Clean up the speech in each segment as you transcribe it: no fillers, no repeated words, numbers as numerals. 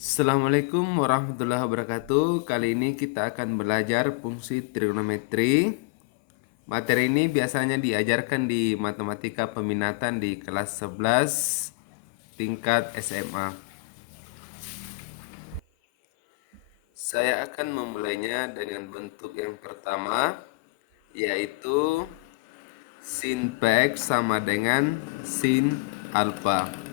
Assalamualaikum warahmatullahi wabarakatuh. Kali ini kita akan belajar fungsi trigonometri. Materi ini biasanya diajarkan di matematika peminatan di kelas 11 tingkat SMA. Saya akan memulainya dengan bentuk yang pertama, yaitu sin px sama dengan sin alfa.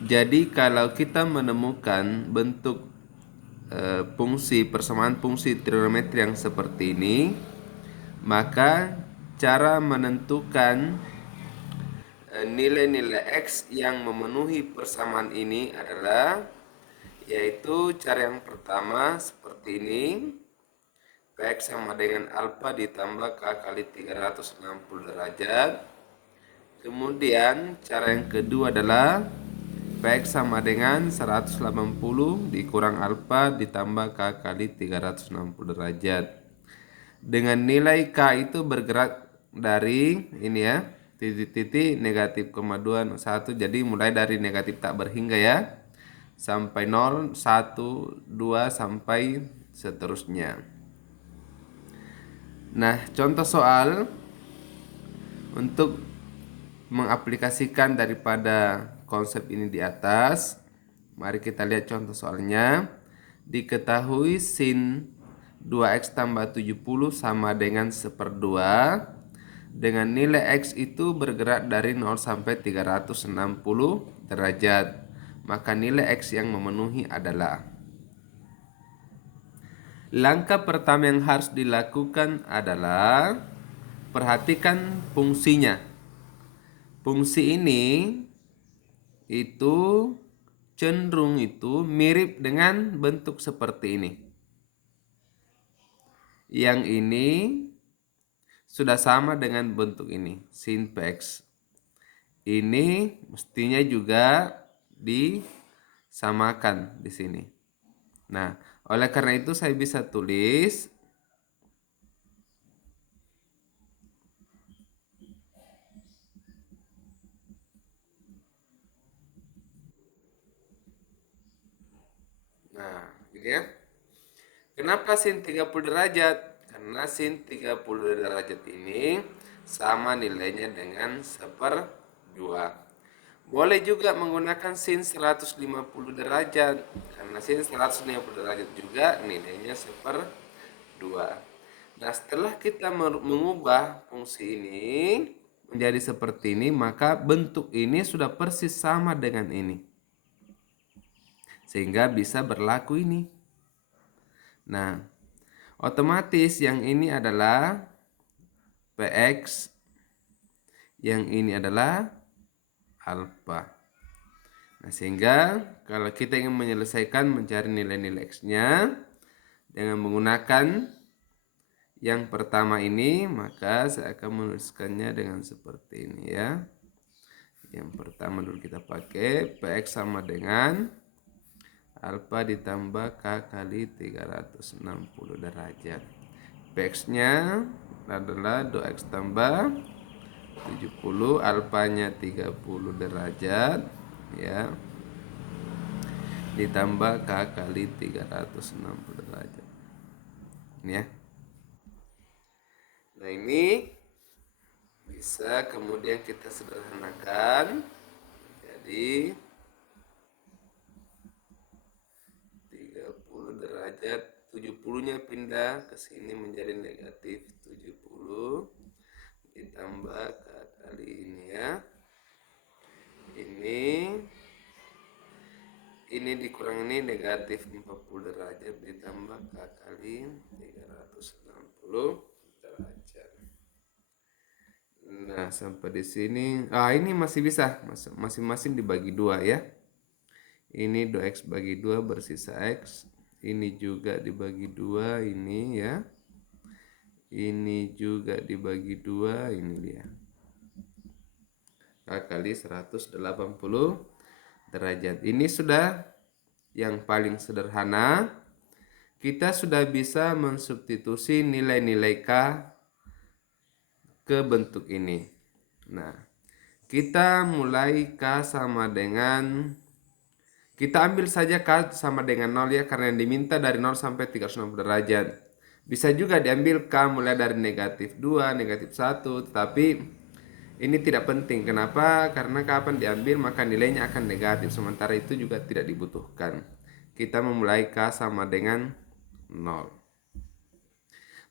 Jadi kalau kita menemukan bentuk fungsi persamaan fungsi trigonometri yang seperti ini, maka cara menentukan nilai-nilai X yang memenuhi persamaan ini adalah, yaitu cara yang pertama seperti ini, Px sama dengan alfa ditambah K kali 360 derajat. Kemudian cara yang kedua adalah Px sama dengan 180 dikurang alfa ditambah K kali 360 derajat. Dengan nilai K itu bergerak dari ini ya, titik-titik negatif, 2, 1. Jadi mulai dari negatif tak berhingga ya, sampai 0, 1, 2, sampai seterusnya. Nah, contoh soal untuk mengaplikasikan daripada konsep ini di atas, mari kita lihat contoh soalnya. Diketahui sin 2x tambah 70 sama dengan 1/2 dengan nilai x itu bergerak dari 0 sampai 360 derajat. Maka nilai x yang memenuhi adalah, langkah pertama yang harus dilakukan adalah perhatikan fungsinya. Fungsi ini itu cenderung itu mirip dengan bentuk seperti ini. Yang ini sudah sama dengan bentuk ini, sin px. Ini mestinya juga disamakan di sini. Nah, oleh karena itu saya bisa tulis nah, gitu ya. Kenapa sin 30 derajat? Karena sin 30 derajat ini sama nilainya dengan 1/2. Boleh juga menggunakan sin 150 derajat, karena sin 150 derajat juga nilainya 1/2. Nah, setelah kita mengubah fungsi ini menjadi seperti ini, maka bentuk ini sudah persis sama dengan ini, sehingga bisa berlaku ini. Nah, otomatis yang ini adalah Px, yang ini adalah alfa. Nah, sehingga kalau kita ingin menyelesaikan mencari nilai-nilai X-nya dengan menggunakan yang pertama ini, maka saya akan menuliskannya dengan seperti ini ya. Yang pertama dulu kita pakai Px sama dengan alfa ditambah K kali 360 derajat. Px-nya adalah 2x tambah 70, alfanya 30 derajat ya, ditambah K kali 360 derajat. Ini ya. Nah, ini bisa kemudian kita sederhanakan. Jadi 30 derajat, 70-nya pindah ke sini menjadi negatif 70 ditambah K kali ini ya. Ini dikurang ini negatif 40 derajat ditambah K kali 360 derajat. Nah, sampai di sini. Ini masih bisa masing-masing dibagi 2 ya. Ini 2x bagi 2 bersisa x. Ini juga dibagi 2 ini ya. Ini juga dibagi 2, ini dia. K kali 180 derajat. Ini sudah yang paling sederhana. Kita sudah bisa mensubstitusi nilai-nilai K ke bentuk ini. Nah, kita mulai K sama dengan Kita ambil saja K sama dengan 0 ya, karena yang diminta dari 0 sampai 360 derajat. Bisa juga diambil K mulai dari negatif 2, negatif 1, tetapi ini tidak penting. Kenapa? Karena kapan diambil maka nilainya akan negatif, sementara itu juga tidak dibutuhkan. Kita memulai K sama dengan 0.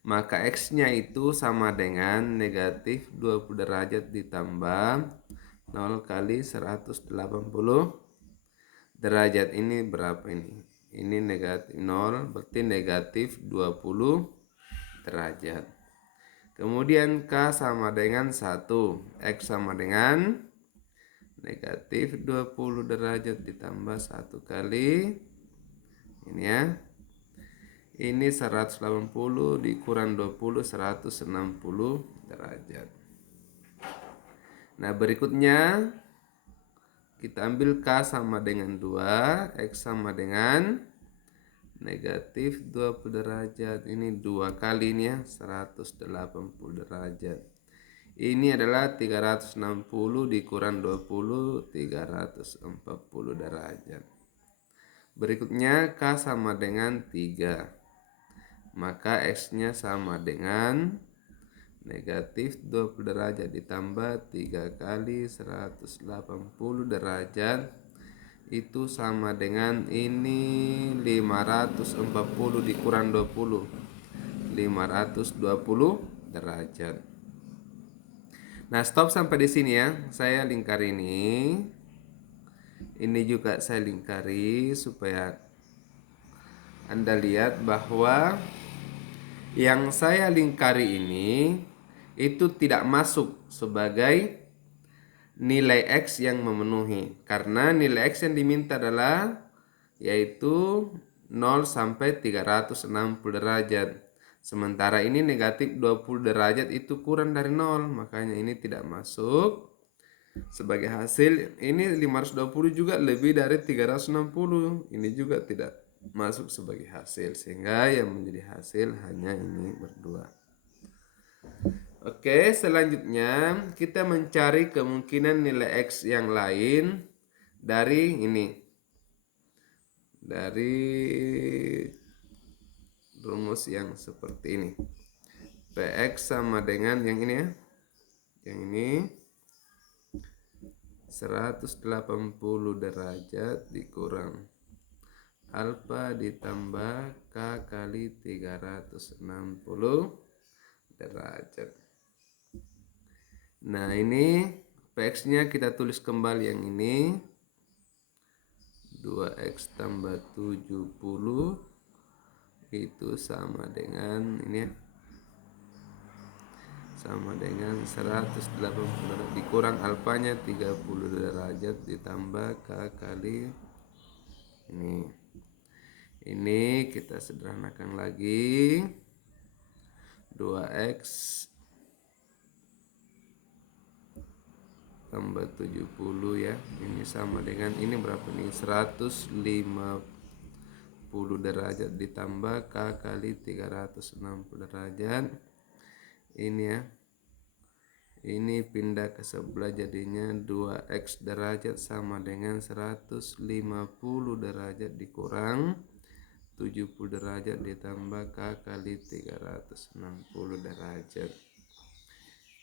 Maka X-nya itu sama dengan negatif 20 derajat ditambah 0 kali 180 derajat. Ini berapa ini? Ini negatif 0, berarti negatif 20 derajat. Kemudian K sama dengan 1. X sama dengan negatif 20 derajat ditambah 1 kali. Ini ya. Ini 180 dikurang 20, 160 derajat. Nah, berikutnya kita ambil K sama dengan 2, X sama dengan negatif 20 derajat. Ini 2 kali ini ya, 180 derajat. Ini adalah 360 dikurang 20, 340 derajat. Berikutnya K sama dengan 3. Maka X-nya sama dengan negatif 20 derajat ditambah 3 kali 180 derajat. Itu sama dengan ini 540 dikurang 20, 520 derajat. Nah, stop sampai di sini ya. Saya lingkari ini. Ini juga saya lingkari supaya Anda lihat bahwa yang saya lingkari ini itu tidak masuk sebagai nilai X yang memenuhi, karena nilai X yang diminta adalah yaitu 0 sampai 360 derajat. Sementara ini negatif 20 derajat itu kurang dari 0, makanya ini tidak masuk sebagai hasil. Ini 520 juga lebih dari 360, ini juga tidak masuk sebagai hasil, sehingga yang menjadi hasil hanya ini berdua. Oke, selanjutnya kita mencari kemungkinan nilai X yang lain dari ini. Dari rumus yang seperti ini. Px sama dengan yang ini ya. Yang ini 180 derajat dikurang alfa ditambah K kali 360 derajat. Nah, ini Px-nya kita tulis kembali yang ini. 2x tambah 70 itu sama dengan ini ya. Sama dengan 180 derajat dikurang alfanya 30 derajat ditambah K kali ini. Ini kita sederhanakan lagi. 2x tambah 70 ya. Ini sama dengan ini berapa nih? 150 derajat ditambah K kali 360 derajat. Ini ya. Ini pindah ke sebelah jadinya 2x derajat sama dengan 150 derajat dikurang 70 derajat ditambah K kali 360 derajat.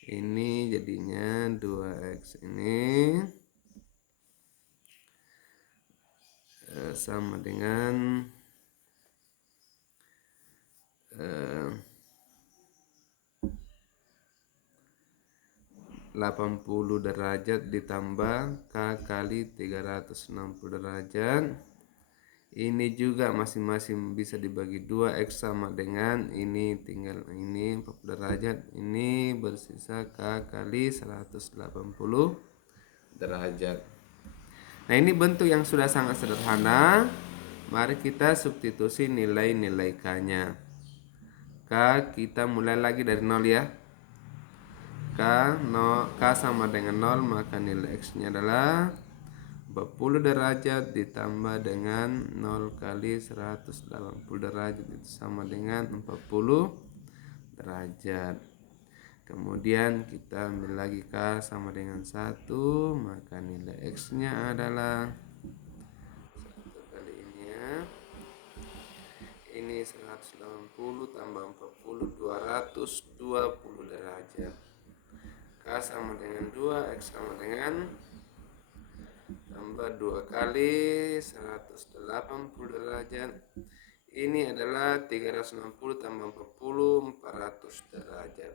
Ini jadinya 2x ini sama dengan 80 derajat ditambah K kali 360 derajat. Ini juga masing-masing bisa dibagi 2, X sama dengan ini tinggal ini 40 derajat. Ini bersisa K kali 180 derajat. Nah, ini bentuk yang sudah sangat sederhana. Mari kita substitusi nilai-nilai K-nya. K kita mulai lagi dari 0 ya. K sama dengan 0, maka nilai X-nya adalah 40 derajat ditambah dengan 0 kali 180 derajat itu sama dengan 40 derajat. Kemudian kita ambil lagi K sama dengan 1, maka nilai X-nya adalah ini 180 tambah 40, 220 derajat. K sama dengan 2, X sama dengan tambah 2 kali 180 derajat. Ini adalah 360 tambah 40, 400 derajat.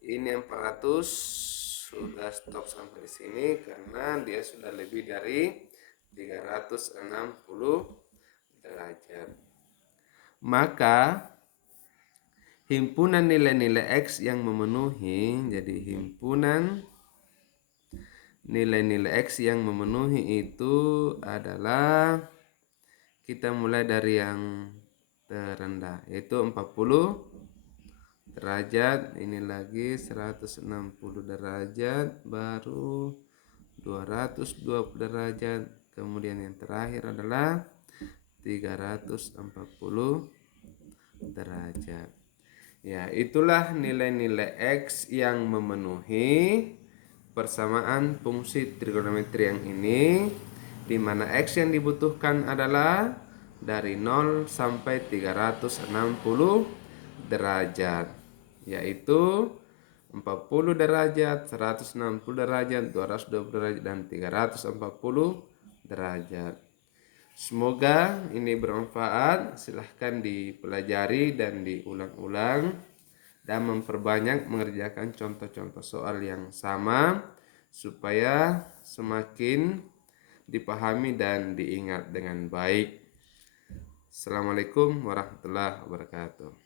Ini 400 sudah stop sampai di sini karena dia sudah lebih dari 360 derajat. Maka himpunan nilai-nilai X yang memenuhi, jadi himpunan nilai-nilai X yang memenuhi itu adalah, kita mulai dari yang terendah yaitu 40 derajat, ini lagi 160 derajat, baru 220 derajat, kemudian yang terakhir adalah 340 derajat. Ya, itulah nilai-nilai X yang memenuhi persamaan fungsi trigonometri yang ini, di mana X yang dibutuhkan adalah dari 0 sampai 360 derajat, yaitu 40 derajat, 160 derajat, 220 derajat, dan 340 derajat. Semoga ini bermanfaat. Silahkan dipelajari dan diulang-ulang dan memperbanyak mengerjakan contoh-contoh soal yang sama supaya semakin dipahami dan diingat dengan baik. Assalamualaikum warahmatullahi wabarakatuh.